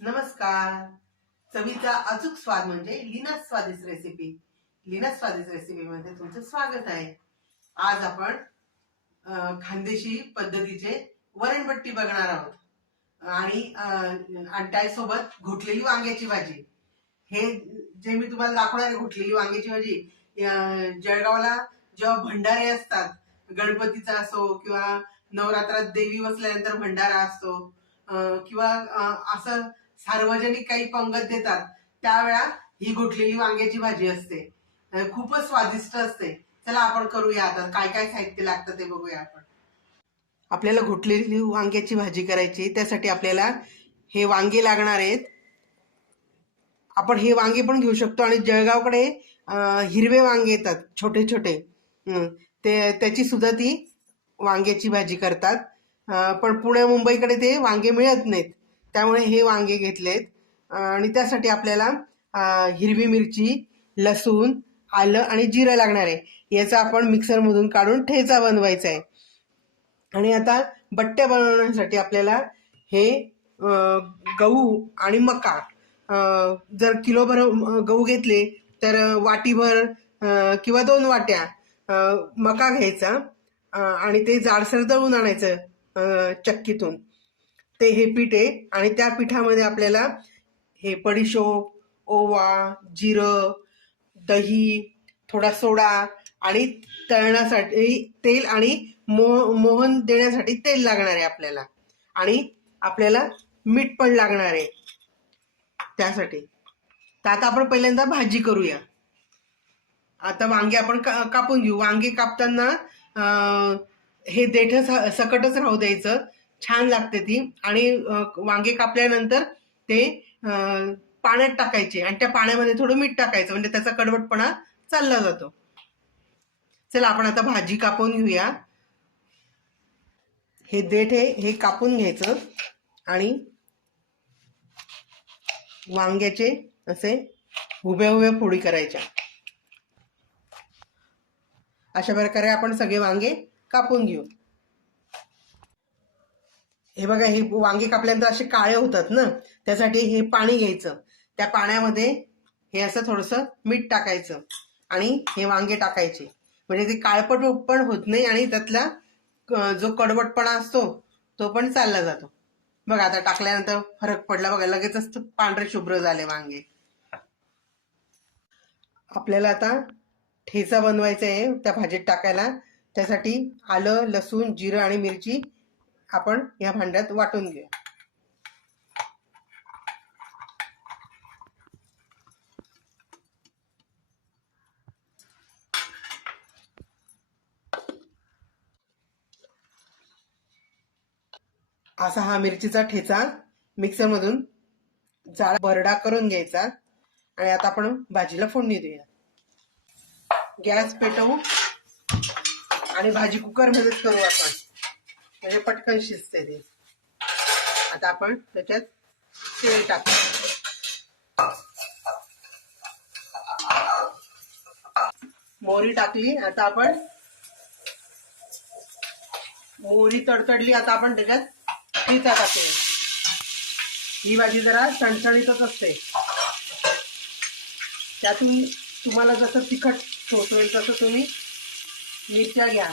नमस्कार. चवीचा अचूक स्वाद म्हणजे लीना स्वादिष्ट रेसिपी. लीना स्वादिष्ट रेसिपी मध्ये तुमचं स्वागत आहे. आज आपण खानदेशी पद्धतीचे वरणबट्टी बघणार आहोत आणि त्यासोबत घोटलेली वांग्याची भाजी. हे जे मी तुम्हाला दाखवणार आहे घोटलेली वांग्याची भाजी, जळगावला जेव्हा भंडारे असतात, गणपतीचा असो किंवा नवरात्रात देवी बसल्यानंतर भंडारा असतो किंवा असं सार्वजनिक काही पंगत देतात, त्यावेळा ही घोटलेली वांग्याची भाजी असते. खूपच स्वादिष्ट असते. चला आपण करूया. आता काय काय साहित्य लागतं ते बघूया आपण. आपल्याला घोटलेली वांग्याची भाजी करायची, त्यासाठी आपल्याला हे वांगे लागणार आहेत. आपण हे वांगे पण घेऊ शकतो आणि जळगावकडे हिरवे वांगे येतात छोटे छोटे, ते त्याची सुद्धा ती वांग्याची भाजी करतात. पण पुणे मुंबईकडे ते वांगे मिळत नाहीत, त्यामुळे हे वांगे घेतलेत. आणि त्यासाठी आपल्याला हिरवी मिरची, लसूण, आलं आणि जिरं लागणार आहे. याचा आपण मिक्सरमधून काढून ठेचा बनवायचा आहे. आणि आता बट्ट्या बनवण्यासाठी आपल्याला हे गहू आणि मका, जर किलोभर गहू घेतले तर वाटीभर किंवा 2 वाट्या मका घ्यायचा आणि ते जाडसर दळून आणायचं चक्कीतून. ते हे पीठ आहे आणि त्या पिठामध्ये आपल्याला हे बडीशोप, ओवा, जिरं, दही, थोडा सोडा आणि तळण्यासाठी तेल आणि मोहन देण्यासाठी तेल लागणार आहे आपल्याला. आणि आपल्याला मीठ पण लागणार आहे त्यासाठी. तर आता आपण पहिल्यांदा भाजी करूया. आता वांगे आपण कापून घेऊ. वांगे कापताना हे देठ सकटच राहू द्यायचं, छान लागते ती. आणि वांगे कापल्यानंतर ते पाण्यात टाकायचे आणि त्या पाण्यामध्ये थोडं मीठ टाकायचं, म्हणजे त्याचा कडवटपणा चालला जातो. चला आपण आता भाजी कापून घेऊया. हे देठ आहे, हे कापून घ्यायचं आणि वांग्याचे असे उभ्या उभ्या फोडी करायच्या. अशा प्रकारे आपण सगळे वांगे कापून घेऊ. हे बघा, हे वांगे कापल्यानंतर असे काळे होतात ना, त्यासाठी हे पाणी घ्यायचं. त्या पाण्यामध्ये हे असं थोडंसं मीठ टाकायचं आणि हे वांगे टाकायचे, म्हणजे ते काळपट पण होत नाही आणि त्यातला जो कडवटपणा असतो तो पण चालला जातो. बघा आता टाकल्यानंतर फरक पडला बघा, लगेचच पांढरे शुभ्र झाले वांगे. आपल्याला आता ठेचा बनवायचा आहे त्या भाजीत टाकायला. त्यासाठी आलं, लसूण, जिरं आणि मिरची आपण या भांड्यात वाटून घेऊया. असा हा मिरचीचा ठेचा मिक्सरमधून जाड भरडा करून घ्यायचा. आणि आता आपण भाजीला फोडणी देऊया. गॅस पेटवू आणि भाजी कुकरमध्येच करू आपण, म्हणजे पटकन शिजते ते. आता आपण त्याच्यात तेल टाकू. मोहरी टाकली. आता आपण मोहरी तडतडली, आता आपण त्याच्यात ठेचा टाकूया. ही भाजी जरा सणसणीतच असते, त्यातून तुम्हाला जसं तिखट सोसेल तसं तुम्ही मिरच्या घ्या.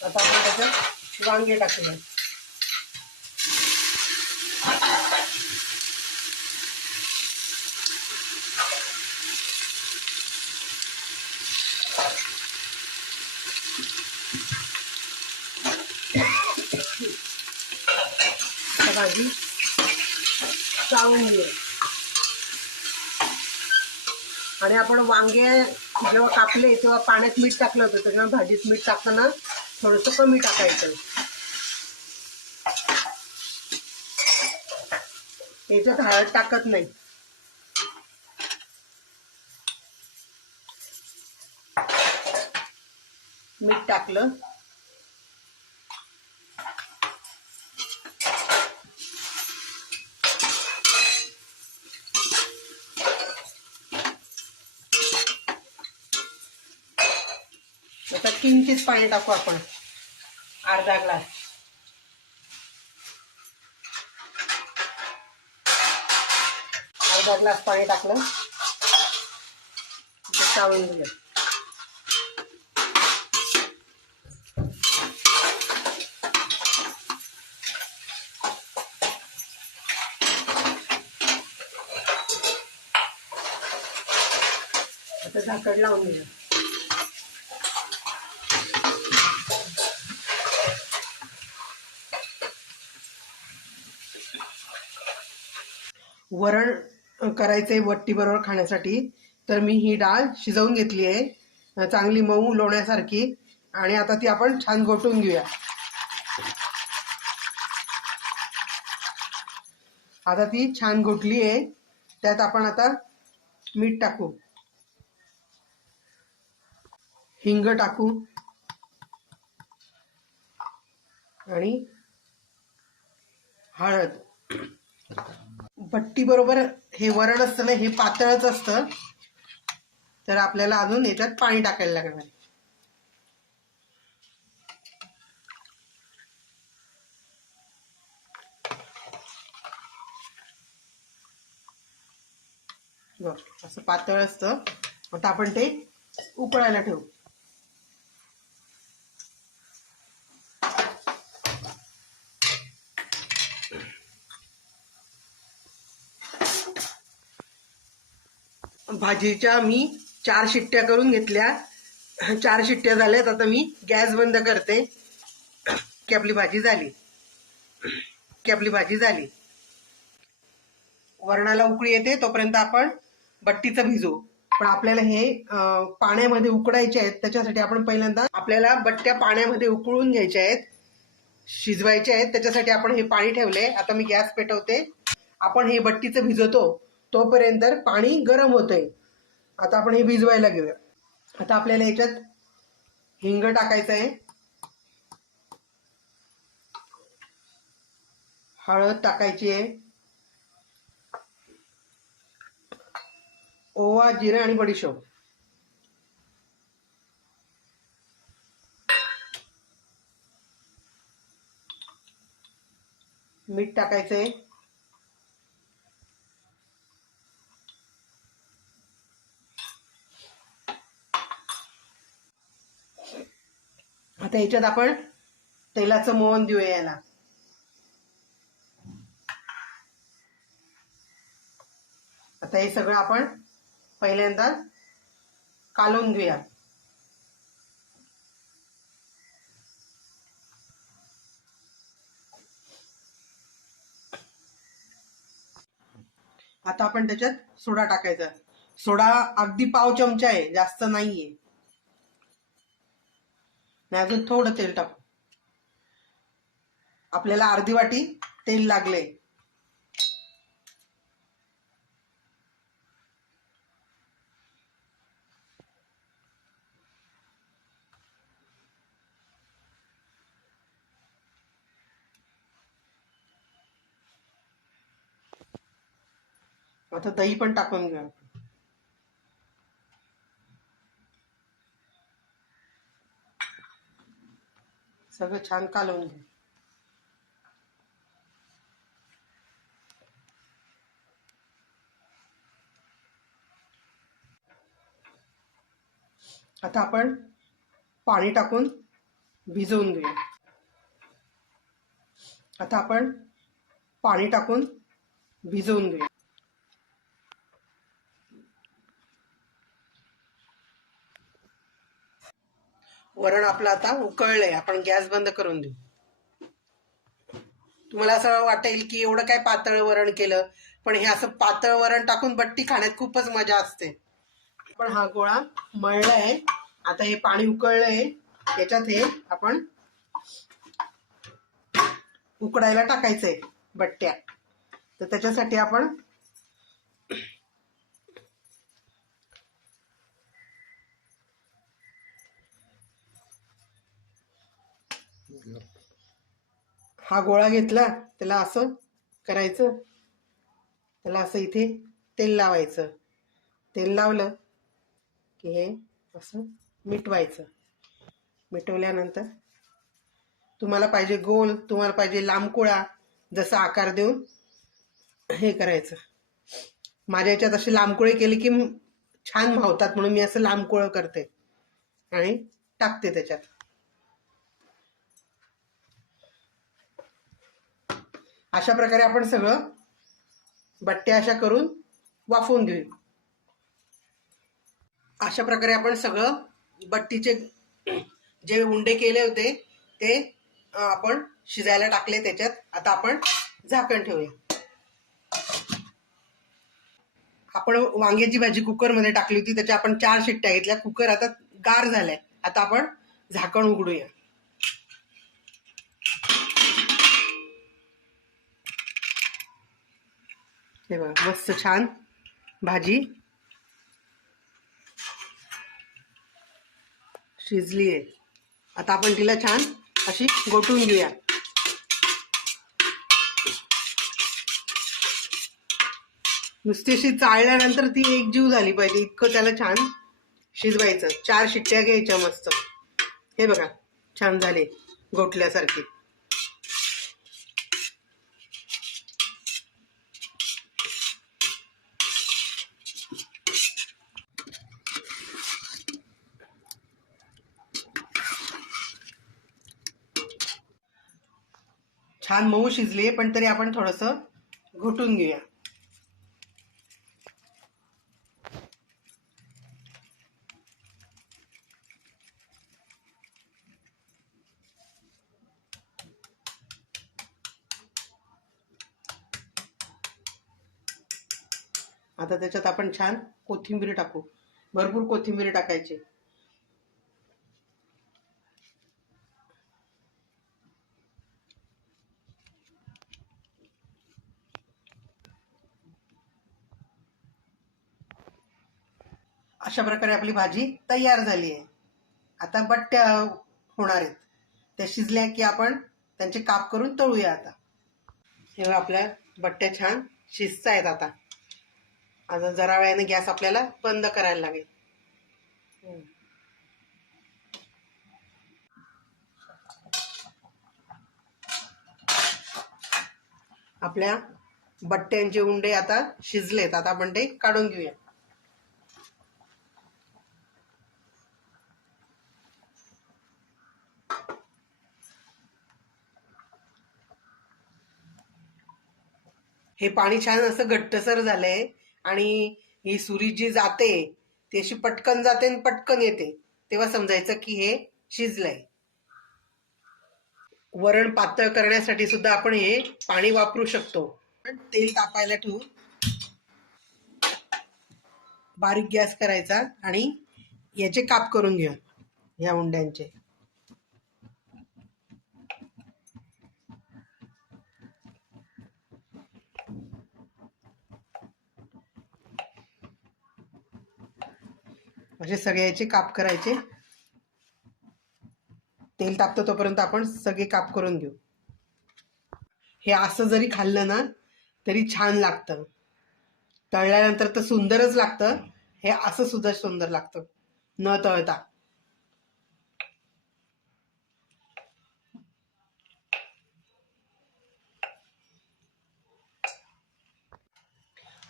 आता आपण त्याच्यात वांगे टाकूया. भाजी चाळून घेऊ. आणि आपण वांगे जेव्हा कापले तेव्हा पाण्यात मीठ टाकलं होतं, त्याच्यामुळे भाजीत मीठ टाकताना थोडंसं कमी टाकायचं. याच्यात हळद टाकत नाही. मीठ टाकलं. आता किंचित पाणी टाकू आपण, अर्धा ग्लास. अर्धा ग्लास पाणी टाकलं. चाळून घेऊया. आता झाकण लावून घेऊया. वरण करायचंय वट्टी बरोबर खाण्यासाठी, तर मी ही डाळ शिजवून घेतली आहे चांगली मऊ लोण्यासारखी. आणि आता ती आपण छान घोटून घेऊया. आता ती छान घोटली आहे. त्यात आपण आता मीठ टाकू, हिंग टाकू आणि हळद. भट्टी बरोबर हे वरण असतं ना, हे पातळच असतं, तर आपल्याला अजून याच्यात पाणी टाकायला लागणार. बघ, असं पातळ असतं. आता आपण ते उकळायला ठेवू. भाजीच्या मी 4 शिट्ट्या करून घेतल्या. 4 शिट्ट्या झाल्यात. आता मी गॅस बंद करते. की आपली भाजी झाली. वरणाला उकळी येते तोपर्यंत आपण बट्टीचं भिजवू. पण आपल्याला हे पाण्यामध्ये उकडायचे आहेत. त्याच्यासाठी आपण पहिल्यांदा आपल्याला बट्ट्या पाण्यामध्ये उकळून घ्यायच्या आहेत, शिजवायचे आहेत. त्याच्यासाठी आपण हे पाणी ठेवले. आता मी गॅस पेटवते. आपण हे बट्टीचं भिजवतो तोपर्यंत पाणी गरम होतंय. आता आपण हे भिजवायला घेऊया. आता आपल्याला याच्यात हिंग टाकायचं आहे, हळद टाकायची आहे, ओवा, जिरे आणि बडीशोप. मीठ टाकायचंय. आता याच्यात आपण तेलाचं मोहन देऊया याला. आता हे सगळं आपण पहिल्यांदा कालवून घेऊया. आता आपण त्याच्यात सोडा टाकायचा. सोडा अगदी पाव चमचा आहे, जास्त नाहीये. आणि अजून थोडं तेल टाकू. आपल्याला अर्धी वाटी तेल लागले. आता दही पण टाकून घ्या. सगळं छान कालवून घ्या. आता आपण पाणी टाकून भिजवून घेऊया. आता आपण पाणी टाकून भिजवून घेऊया. वरण आपलं आता उकळलंय. आपण गॅस बंद करून देऊ. तुम्हाला असं वाटेल की एवढं काय पातळ वरण केलं, पण हे असं पातळ वरण टाकून बट्टी खाण्यात खूपच मजा असते. आपण हा गोळा मळलाय. आता हे पाणी उकळलंय, याच्यात हे आपण उकडायला टाकायचंय बट्ट्या. तर त्याच्यासाठी आपण हा गोळा घेतला, त्याला असं करायचं, त्याला असं इथे तेल लावायचं. तेल लावलं की हे असं मिटवायचं. मिटवल्यानंतर तुम्हाला पाहिजे गोल, तुम्हाला पाहिजे लांबकुळा, जसा आकार देऊन हे करायचं. माझ्या याच्यात असे लांबकुळे केले की छान मावतात, म्हणून मी असं लांबकुळं करते आणि टाकते त्याच्यात. अशा प्रकारे आपण सगळं बट्ट्या अशा करून वाफवून घेऊ. अशा प्रकारे आपण सगळं बट्टीचे जे उंडे केले होते ते आपण शिजायला टाकले त्याच्यात. आता आपण झाकण ठेवूया. आपण वांग्याची भाजी कुकरमध्ये टाकली होती, त्याच्या आपण 4 शिट्ट्या घेतल्या. कुकर आता गार झालाय. आता आपण झाकण उघडूया. हे बघा, मस्त छान भाजी शिजली आहे. आता आपण तिला छान अशी गोटून घेऊया. नुसती अशी चाळल्यानंतर ती एकजीव झाली पाहिजे, इतकं त्याला छान शिजवायचं. 4 शिट्ट्या घ्यायच्या मस्त. हे बघा, छान झाले गोटल्यासारखे. छान मऊ शिजले, पण तरी आपण थोडंसं घोटून घेऊया. आता त्याच्यात आपण छान कोथिंबीर टाकू. भरपूर कोथिंबीर टाकायची. अशा प्रकारे आपली भाजी तयार झाली आहे. आता बट्ट्या होणार आहेत. त्या शिजल्या की आपण त्यांचे काप करून तळूया. आता हे आपल्या बट्ट्या छान शिजतायत. आता जरा वेळाने गॅस आपल्याला बंद करायला लागेल. आपल्या बट्ट्यांचे उंडे आता शिजलेत. आता आपण ते काढून घेऊया. हे पाणी छान असं घट्टसर झालंय आणि ही सुरी जी जाते ती अशी पटकन जाते आणि पटकन येते, तेव्हा समजायचं की हे शिजलंय. वरण पातळ करण्यासाठी सुद्धा आपण हे पाणी वापरू शकतो. तेल तापायला ठेवून बारीक गॅस करायचा आणि याचे काप करून घेऊया या उंड्यांचे. असे सगळ्याचे काप करायचे. तेल तापतं तोपर्यंत आपण सगळे काप करून घेऊ. हे असं जरी खाल्लं ना तरी छान लागतं. तळल्यानंतर तर सुंदरच लागतं. हे असं सुद्धा सुंदर लागतं न तळता.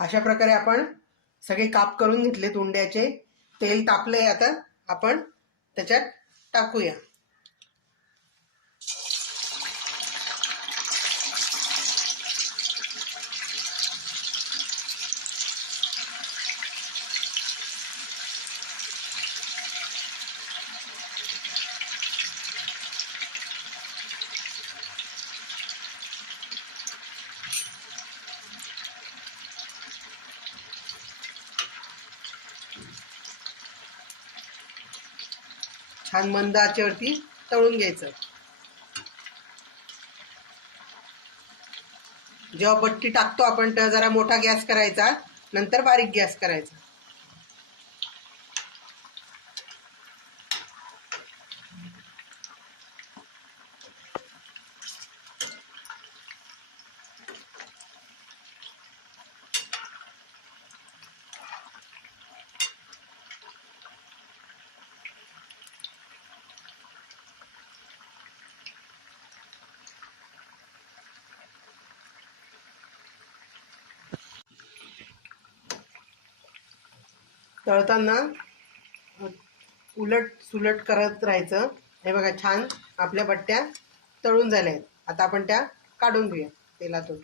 अशा प्रकारे आपण सगळे काप करून घेतलेत उंड्याचे. तेल तापले. आता आपण त्याच्यात टाकूया. छान मंद आचेवरती तळून घ्यायचं. जेव्हा बट्टी टाकतो आपण तेव्हा जरा मोठा गॅस करायचा, नंतर बारीक गॅस करायचा. तळताना उलट सुलट करत राहायचं. हे बघा, छान आपल्या बट्ट्या तळून झाल्या आहेत. आता आपण त्या काढून घेऊया तेलातून.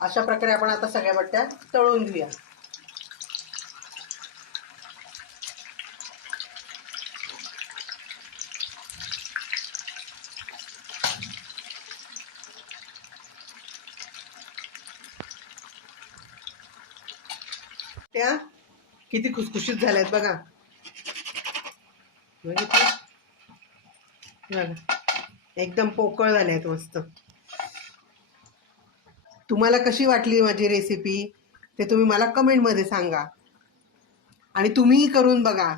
अशा प्रकारे आपण आता सगळ्या बट्ट्या तळून घेऊया. त्या किती खुसखुशीत झाल्यात बघा. एकदम पोकळ झाले आहेत मस्त. तुम्हाला कशी वाटली माझी रेसिपी ते तुम्ही मला कमेंटमध्ये सांगा. आणि तुम्हीही करून बघा.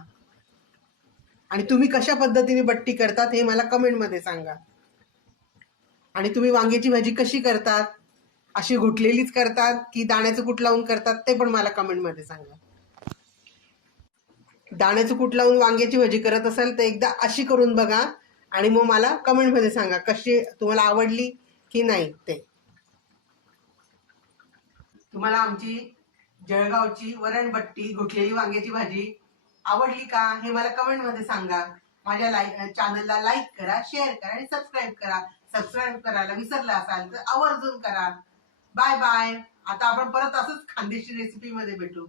आणि तुम्ही कशा पद्धतीने बट्टी करतात हे मला कमेंटमध्ये सांगा. आणि तुम्ही वांग्याची भाजी कशी करतात, अशी घुटलेलीच करतात की दाण्याचं कूट लावून करतात ते पण मला कमेंटमध्ये सांगा. दाण्याचं कूट लावून वांग्याची भाजी करत असाल तर एकदा अशी करून बघा आणि मग मला कमेंटमध्ये सांगा कशी तुम्हाला आवडली की नाही ते. तुम्हाला आमची जळगावची वरणबट्टी घुटलेली वांग्याची भाजी आवडली का हे मला कमेंटमध्ये सांगा. माझ्या चॅनलला लाईक करा, शेअर करा आणि सबस्क्राईब करा. सबस्क्राईब करायला विसरला असाल तर आवर्जून करा. Bye bye. आता आपण परत असंच खानदेशी रेसिपी मध्ये भेटू.